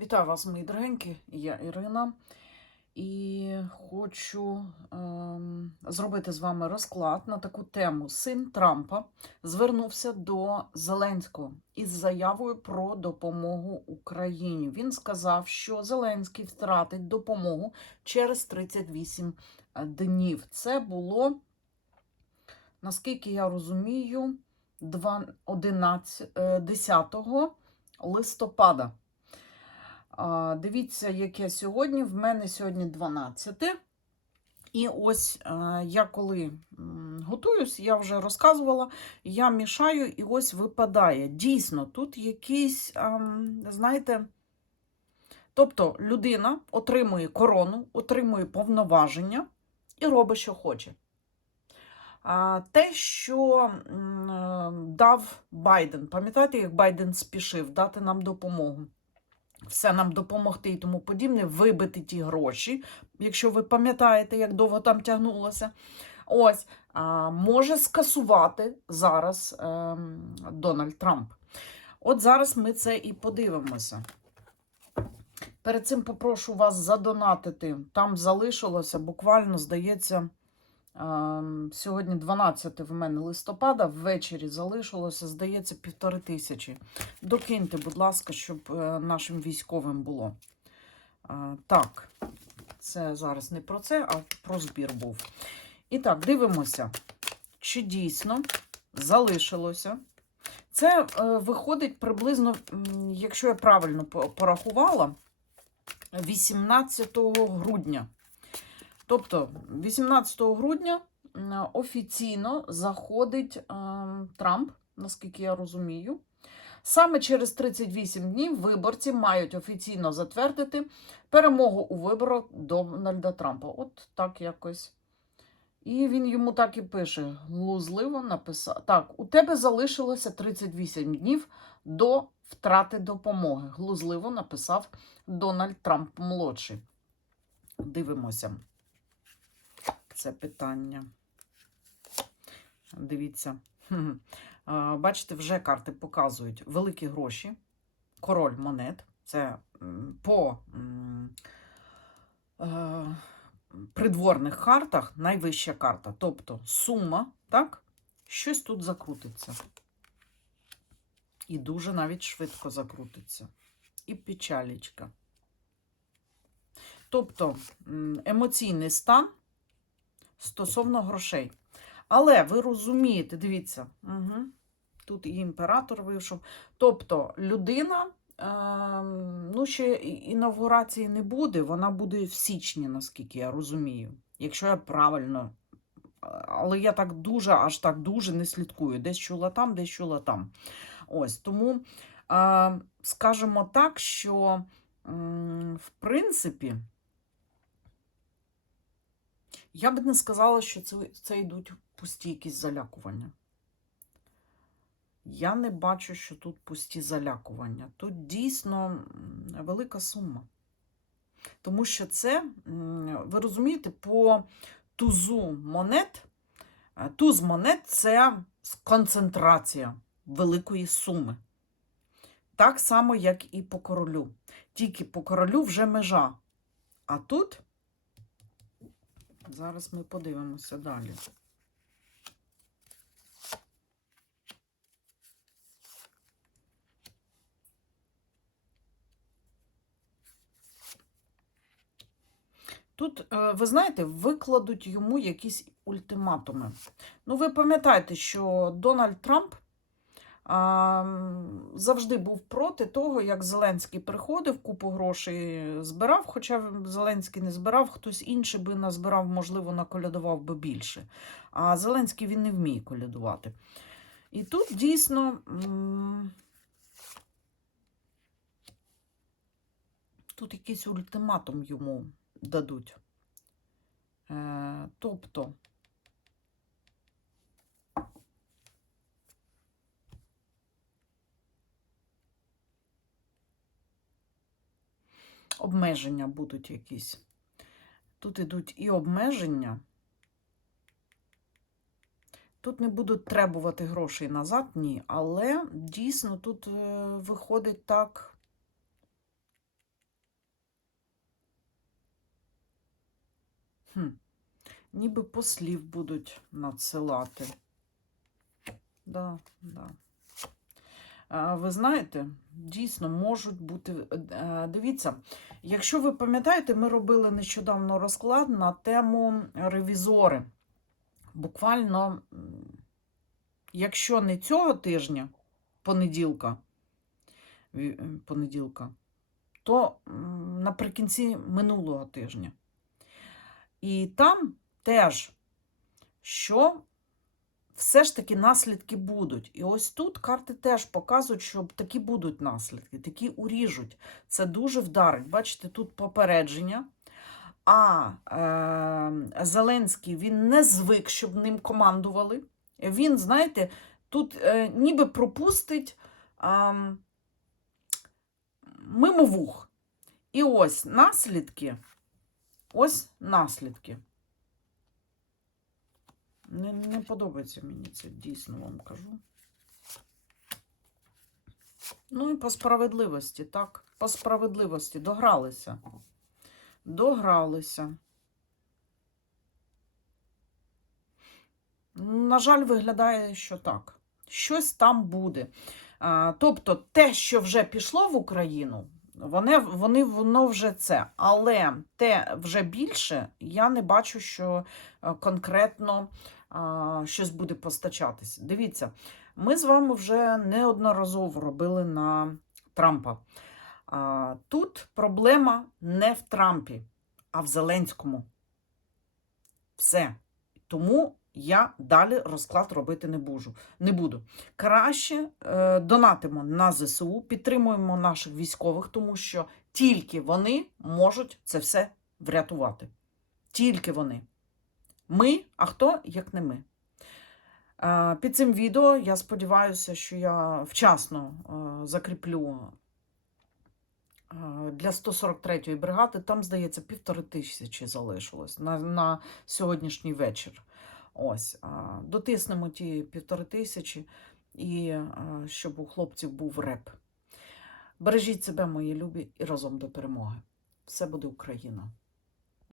Вітаю вас, мої дорогенькі, я Ірина, і хочу ем, зробити з вами розклад на таку тему. Син Трампа звернувся до Зеленського із заявою про допомогу Україні. Він сказав, що Зеленський втратить допомогу через 38 днів. Це було, наскільки я розумію, 2, 11, е, 10 листопада. Дивіться, яке сьогодні. В мене сьогодні 12. І ось е, я коли готуюсь, я вже розказувала, я мішаю, і ось випадає. Дійсно, тут якийсь, знаєте, тобто людина отримує корону, отримує повноваження і робить, що хоче. Те, що е, дав Байден, пам'ятаєте, як Байден спішив дати нам допомогу? Все нам допомогти і тому подібне, вибити ті гроші, якщо ви пам'ятаєте, як довго там тягнулося. Ось, може скасувати зараз ем, Дональд Трамп. От зараз ми це і подивимося. Перед цим попрошу вас задонатити. Там залишилося буквально, здається, сьогодні 12 в мене листопада, ввечері залишилося, здається, півтори тисячі. Докиньте, будь ласка, щоб е, нашим військовим було. Е, Так, це зараз не про це, а про збір був. І так, дивимося, чи дійсно залишилося. Це е, виходить приблизно, якщо я правильно порахувала, 18 грудня. Тобто, 18 грудня офіційно заходить е, Трамп, наскільки я розумію. Саме через 38 днів виборці мають офіційно затвердити перемогу у виборах Дональда Трампа. От так якось. І він йому так і пише: глузливо написав. Так, у тебе залишилося 38 днів до втрати допомоги. Глузливо написав Дональд Трамп молодший. Дивимося це питання. Дивіться. Бачите, вже карти показують великі гроші, король монет. Це по е, придворних картах найвища карта. Тобто сума, так, щось тут закрутиться. І дуже навіть швидко закрутиться. І печалічка. Тобто емоційний стан стосовно грошей. Але ви розумієте, дивіться, угу, тут і імператор вийшов. Тобто людина, е, ну, ще інавгурації не буде, вона буде в січні, наскільки я розумію. Якщо я правильно. Але я так дуже, аж так дуже не слідкую. Десь чула там, десь чула там. Ось тому е, скажемо так, що в принципі. Я б не сказала, що це, це йдуть пусті якісь залякування. Я не бачу, що тут пусті залякування. Тут дійсно велика сума. Тому що це, ви розумієте, по тузу монет, е, туз монет це концентрація великої суми. Так само, як і по королю. Тільки по королю вже межа. А тут Зараз ми подивимося далі. Тут, е, ви знаєте, викладуть йому якісь ультиматуми. Ну, ви пам'ятаєте, що Дональд Трамп завжди був проти того, як Зеленський приходив, купу грошей збирав, хоча Зеленський не збирав, хтось інший би назбирав, можливо, наколядував би більше. А Зеленський він не вміє колядувати. І тут дійсно. Тут якийсь ультиматум йому дадуть. Е, тобто, обмеження будуть якісь. Тут йдуть і обмеження. Тут не будуть требувати грошей назад, ні, але дійсно тут е, виходить так. Хм. Ніби послів будуть надсилати. Да, да. Ви знаєте, дійсно можуть бути. е, Дивіться, якщо ви пам'ятаєте, ми робили нещодавно розклад на тему ревізори. Буквально, якщо не цього тижня, понеділка, е, понеділка, то наприкінці минулого тижня. І там теж, що все ж таки наслідки будуть. І ось тут карти теж показують, що такі будуть наслідки, такі уріжуть. Це дуже вдарить. Бачите, тут попередження. А е, Зеленський він не звик, щоб ним командували. Він, знаєте, тут е, ніби пропустить е, мимо вух. І ось наслідки. Ось наслідки. Не, не подобається мені це, дійсно вам кажу. Ну і по справедливості, так. По справедливості догралися. Догралися. На жаль, виглядає, що так. Щось там буде. А, тобто, те, що вже пішло в Україну, вони, вони, воно вже це. Але те вже більше, я не бачу, що е, конкретно щось буде постачатися. Дивіться, ми з вами вже неодноразово робили на Трампа. Тут проблема не в Трампі, а в Зеленському. Все. Тому я далі розклад робити не буду. Не буду. Краще е, донатимо на ЗСУ, підтримуємо наших військових, тому що тільки вони можуть це все врятувати. Тільки вони. Ми, а хто, як не ми. Е, Під цим відео я сподіваюся, що я вчасно е, закріплю е, для 143-ї бригади. Там, здається, півтори тисячі залишилось на, на сьогоднішній вечір. Ось, дотиснемо ті півтори тисячі, і щоб у хлопців був реп. Бережіть себе, мої любі, і разом до перемоги. Все буде Україна!